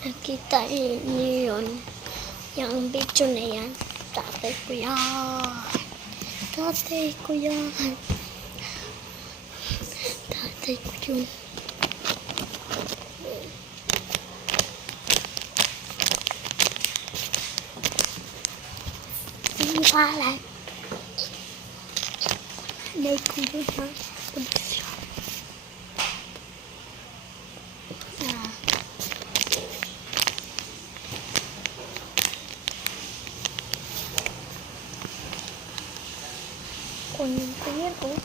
Nakita niyo yun. Yung video na yan. Tatay ko yan. Tatay ko yan. Tatay ko yun. Hindi pala. Tatay ko yun ha. Kunin ko yan, oh.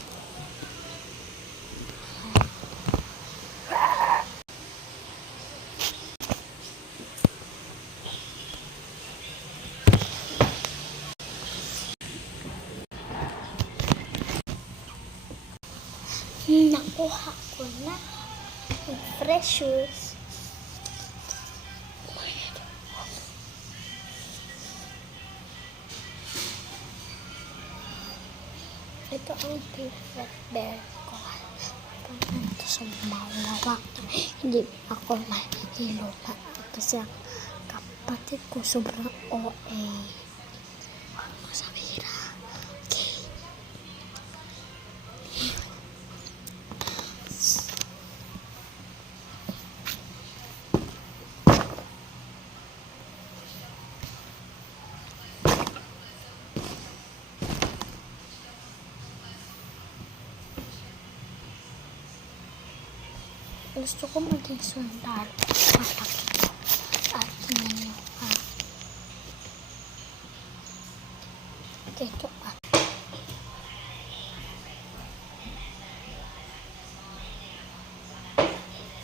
Nakuha ko na yung precious. Ito ang favorite bear ko. Ito sa mawawak. Hindi ako mahilo pa. Kasi ang kapatid ko sobrang OA. Masabira. Okay. Gusto ko maging sundalo. Mapakita. At ninyo ha. Ito pa.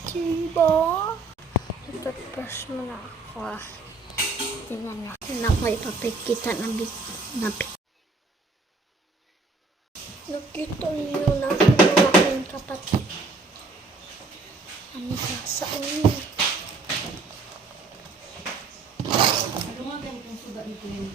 Diba? Ipag-brush mo na ako. Tingnan nyo. Tingnan ko ipapikita ng nakita nyo na ang aking kapatid. Ano ka sa ulo? Ano nga ganitong suga nito yun,